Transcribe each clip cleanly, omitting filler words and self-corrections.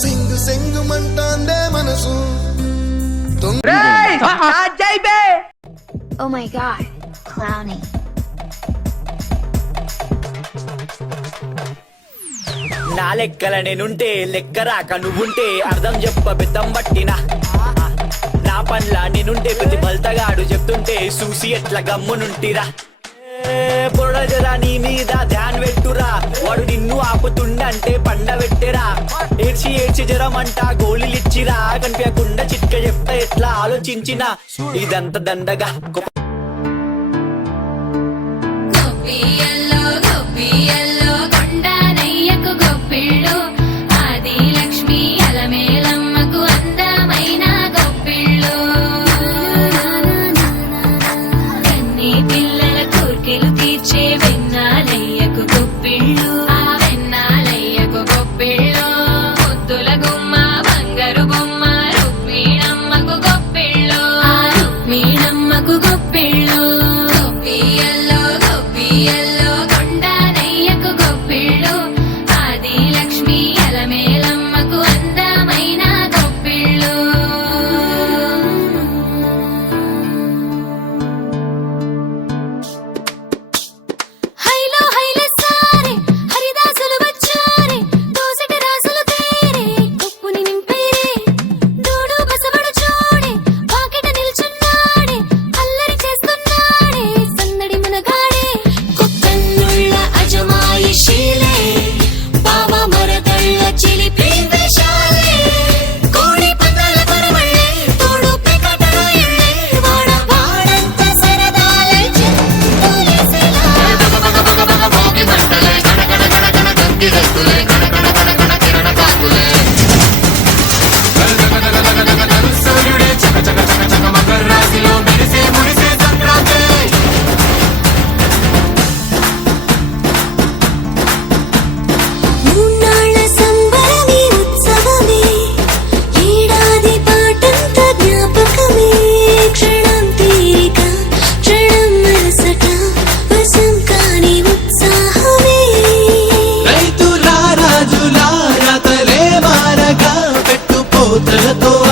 సింగు సింగు మంటాందే మనసు. Oh my god, clowny. నా లెక్కల నేనుంటే లెక్క రాక నువ్వుంటే అర్థం చెప్ప బెత్తం పట్టినా. నా పనిలా నేనుంటే ప్రతి బల్తగాడు చెప్తుంటే చూసి ఎట్లా గమ్మునుంటిరా. పొడజరా నీ మీద ధ్యాన్ పెట్టురా, వాడు నిన్ను ఆపుతుండంటే పండ పెట్టెరా. ఏడ్చి ఏడ్చి జ్వరమంట గోళీలిచ్చిరా, కనిపించకుండా చిట్క చెప్తా ఎట్లా ఆలోచించినా. ఇదంతా దండగా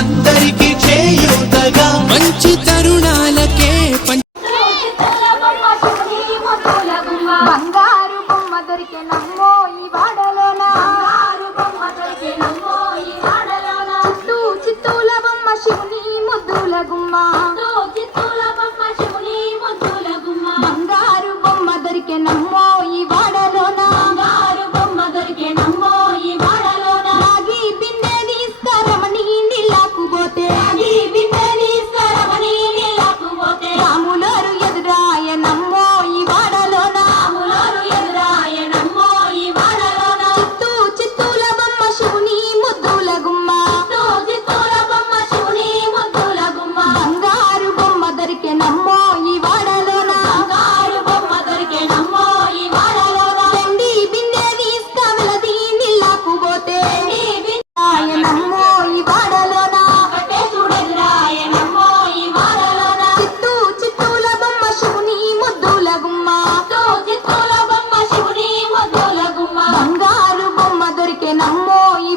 అందరికి చేయూతగా మంచి తరుణాలకే బంగారు బొమ్మ దొరికెనమ్మో ఈ వాడలోన, బంగారు బొమ్మ దొరికెనమ్మో ఈ వాడలోన. చిత్తూ చిత్తూల బొమ్మ శివుని ముద్దుల గుమ్మ, చిత్తూల బొమ్మ శివుని ముద్దుల గుమ్మ. బంగారు బొమ్మ దొరికెనమ్మో ఈ వాడలోన, బంగారు బొమ్మ దొరికెనమ్మో ఈ వాడలోన. రాగి బిందె తీసుకురమని నీళ్ళకు పోతే, రాగి బిందె తీసుకురమని నీళ్ళకు పోతే. రాములారు ఎదురాయనమ్మో ఈ వాడలోన, రాములారు ఎదురాయనమ్మో ఈ వాడలోన. చిత్తూ చిత్తూల బొమ్మ శివుని ముద్దుల గుమ్మ, చిత్తూల బొమ్మ శివుని ముద్దుల గుమ్మ. బంగారు బొమ్మ దొరికెనమ్మో ఈ వాడలోన, బంగారు బొమ్మ దొరికెనమ్మో ఈ వాడలోన. వెండి బిందె తీసుకవలది నీళ్ళకు పోతే, రాయనమ్మో ఈ వాడలోన. చూడెదురాయనమ్మో ఈ వాడలోన. చిత్తూ చిత్తూల బొమ్మ శివుని ముద్దుల గుమ్మ, చిత్తూల బొమ్మ శివుని ముద్దుల గుమ్మ. బంగారు బొమ్మ దొరికెనమ్మో ఈ